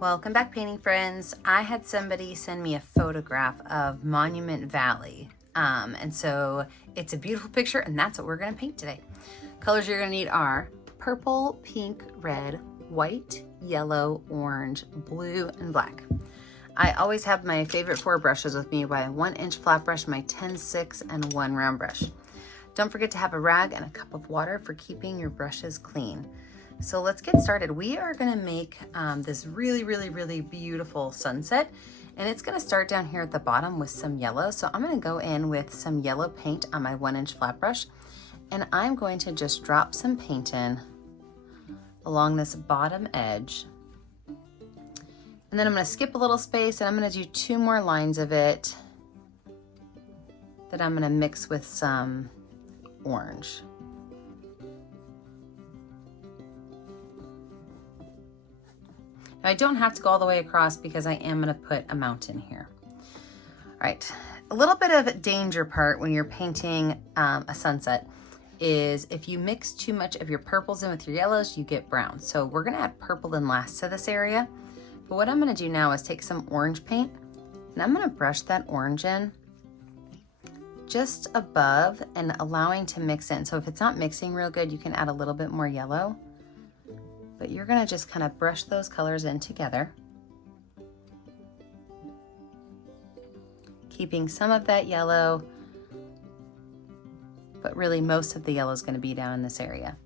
Welcome back, painting friends. I had somebody send me a photograph of Monument Valley. And so it's a beautiful picture, and that's what we're gonna paint today. Colors you're gonna need are purple, pink, red, white, yellow, orange, blue, and black. I always have my favorite 4 brushes with me, my 1-inch flat brush, my 10-6, and 1 round brush. Don't forget to have a rag and a cup of water for keeping your brushes clean. So let's get started. We are gonna make this really beautiful sunset, and it's gonna start down here at the bottom with some yellow. So I'm gonna go in with some yellow paint on my 1-inch flat brush, and I'm going to just drop some paint in along this bottom edge. And then I'm gonna skip a little space, and I'm gonna do 2 more lines of it that I'm gonna mix with some orange. Now, I don't have to go all the way across because I am gonna put a mountain here. All right, a little bit of danger part when you're painting a sunset is if you mix too much of your purples in with your yellows, you get brown. So we're gonna add purple in last to this area. But what I'm gonna do now is take some orange paint, and I'm gonna brush that orange in just above and allowing to mix in. So if it's not mixing real good, you can add a little bit more yellow. But you're gonna just kind of brush those colors in together, keeping some of that yellow, but really most of the yellow is gonna be down in this area.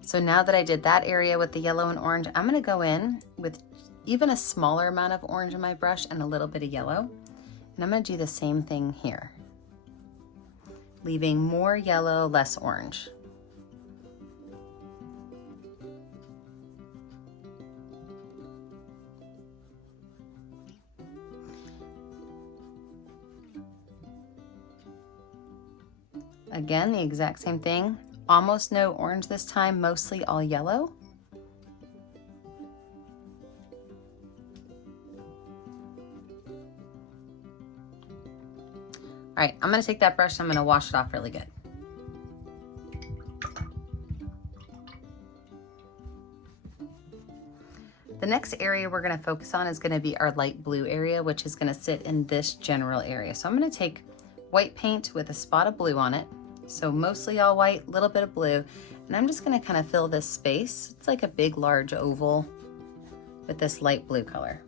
So now that I did that area with the yellow and orange, I'm gonna go in with even a smaller amount of orange in my brush and a little bit of yellow. And I'm gonna do the same thing here, leaving more yellow, less orange. Again, the exact same thing. Almost no orange this time, mostly all yellow. All right, I'm gonna take that brush and I'm gonna wash it off really good. The next area we're gonna focus on is gonna be our light blue area, which is gonna sit in this general area. So I'm gonna take white paint with a spot of blue on it. So mostly all white, little bit of blue. And I'm just gonna kind of fill this space. It's like a big, large oval with this light blue color.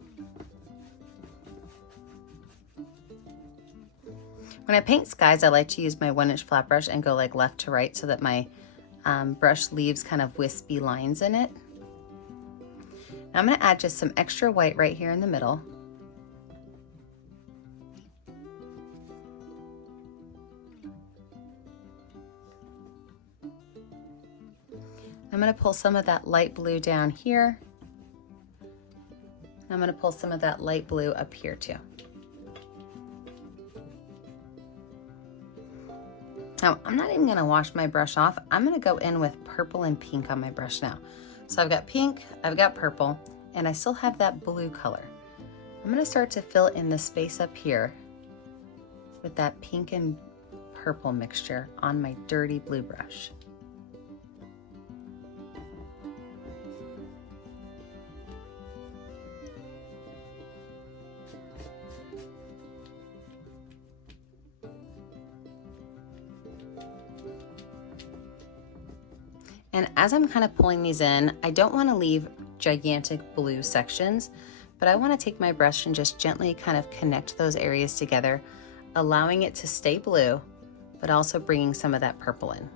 When I paint skies, I like to use my 1-inch flat brush and go like left to right so that my brush leaves kind of wispy lines in it. Now I'm gonna add just some extra white right here in the middle. I'm gonna pull some of that light blue down here. I'm gonna pull some of that light blue up here too. Now, I'm not even gonna wash my brush off. I'm gonna go in with purple and pink on my brush now. So I've got pink, I've got purple, and I still have that blue color. I'm gonna start to fill in the space up here with that pink and purple mixture on my dirty blue brush. And as I'm kind of pulling these in, I don't want to leave gigantic blue sections, but I want to take my brush and just gently kind of connect those areas together, allowing it to stay blue, but also bringing some of that purple in.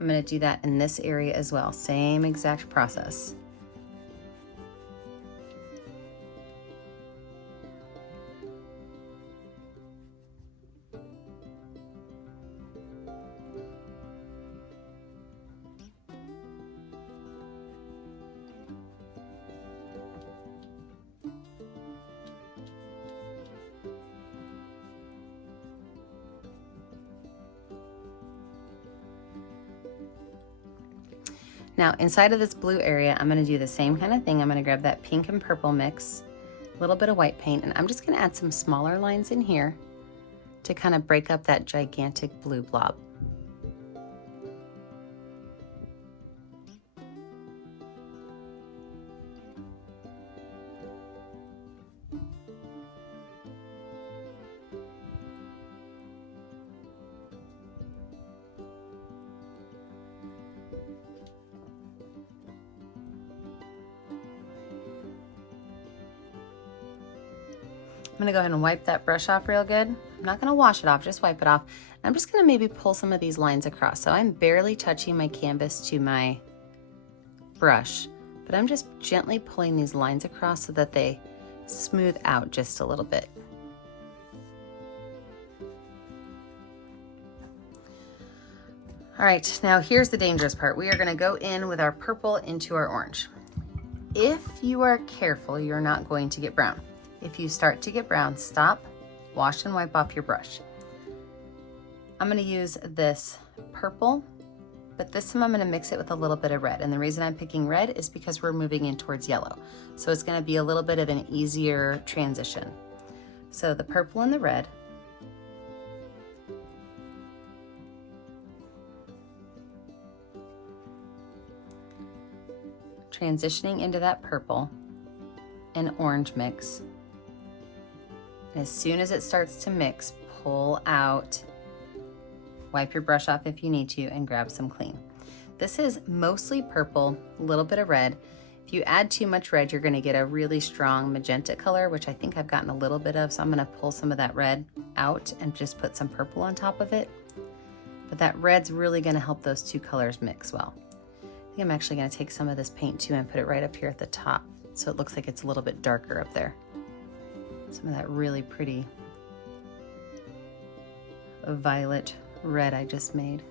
I'm going to do that in this area as well, same exact process. Now inside of this blue area, I'm gonna do the same kind of thing. I'm gonna grab that pink and purple mix, a little bit of white paint, and I'm just gonna add some smaller lines in here to kind of break up that gigantic blue blob. I'm gonna go ahead and wipe that brush off real good. I'm not gonna wash it off, just wipe it off. I'm just gonna maybe pull some of these lines across. So I'm barely touching my canvas to my brush, but I'm just gently pulling these lines across so that they smooth out just a little bit. All right, now here's the dangerous part. We are gonna go in with our purple into our orange. If you are careful, you're not going to get brown. If you start to get brown, stop, wash and wipe off your brush. I'm gonna use this purple, but this time I'm gonna mix it with a little bit of red. And the reason I'm picking red is because we're moving in towards yellow. So it's gonna be a little bit of an easier transition. So the purple and the red. Transitioning into that purple and orange mix. And as soon as it starts to mix, pull out, wipe your brush off if you need to, and grab some clean. This is mostly purple, a little bit of red. If you add too much red, you're gonna get a really strong magenta color, which I think I've gotten a little bit of, so I'm gonna pull some of that red out and just put some purple on top of it. But that red's really gonna help those two colors mix well. I think I'm actually gonna take some of this paint too and put it right up here at the top, so it looks like it's a little bit darker up there. Some of that really pretty violet red I just made.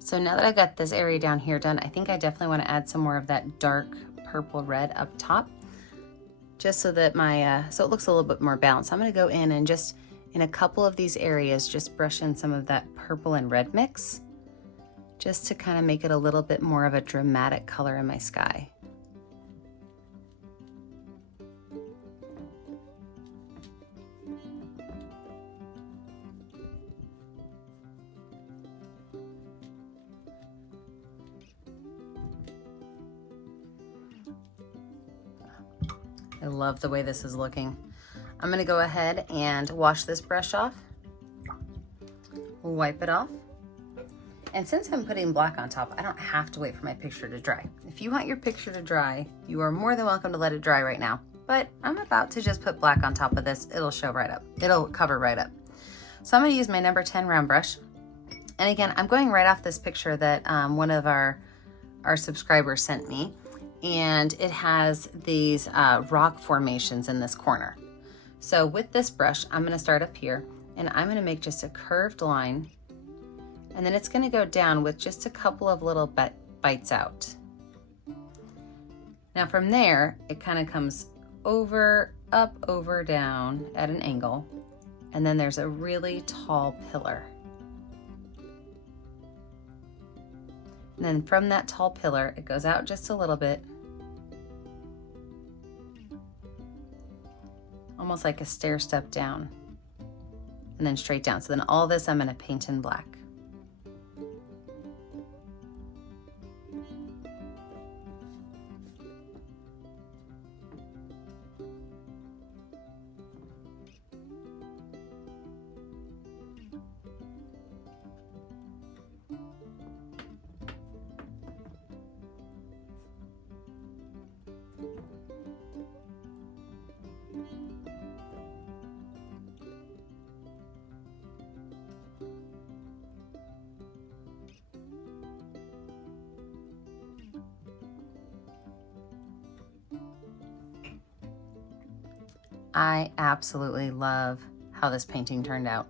So now that I've got this area down here done, I think I definitely want to add some more of that dark purple red up top, just so that my, so it looks a little bit more balanced. I'm going to go in and just in a couple of these areas, just brush in some of that purple and red mix, just to kind of make it a little bit more of a dramatic color in my sky. I love the way this is looking. I'm gonna go ahead and wash this brush off, wipe it off. And since I'm putting black on top, I don't have to wait for my picture to dry. If you want your picture to dry, you are more than welcome to let it dry right now. But I'm about to just put black on top of this. It'll show right up. It'll cover right up. So I'm gonna use my number 10 round brush. And again, I'm going right off this picture that one of our subscribers sent me. And it has these rock formations in this corner. So with this brush, I'm gonna start up here and I'm gonna make just a curved line, and then it's gonna go down with just a couple of little bites out. Now from there, it kind of comes over, up, over, down at an angle, and then there's a really tall pillar. And then from that tall pillar, it goes out just a little bit, almost like a stair step down, and then straight down. So then all this I'm gonna paint in black. I absolutely love how this painting turned out.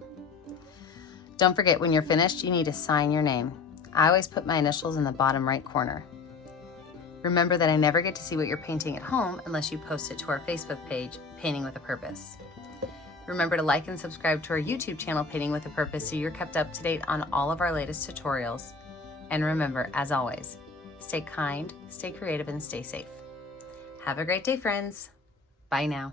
Don't forget, when you're finished, you need to sign your name. I always put my initials in the bottom right corner. Remember that I never get to see what you're painting at home unless you post it to our Facebook page, Painting with a Purpose. Remember to like and subscribe to our YouTube channel, Painting with a Purpose, so you're kept up to date on all of our latest tutorials. And remember, as always, stay kind, stay creative, and stay safe. Have a great day, friends. Bye now.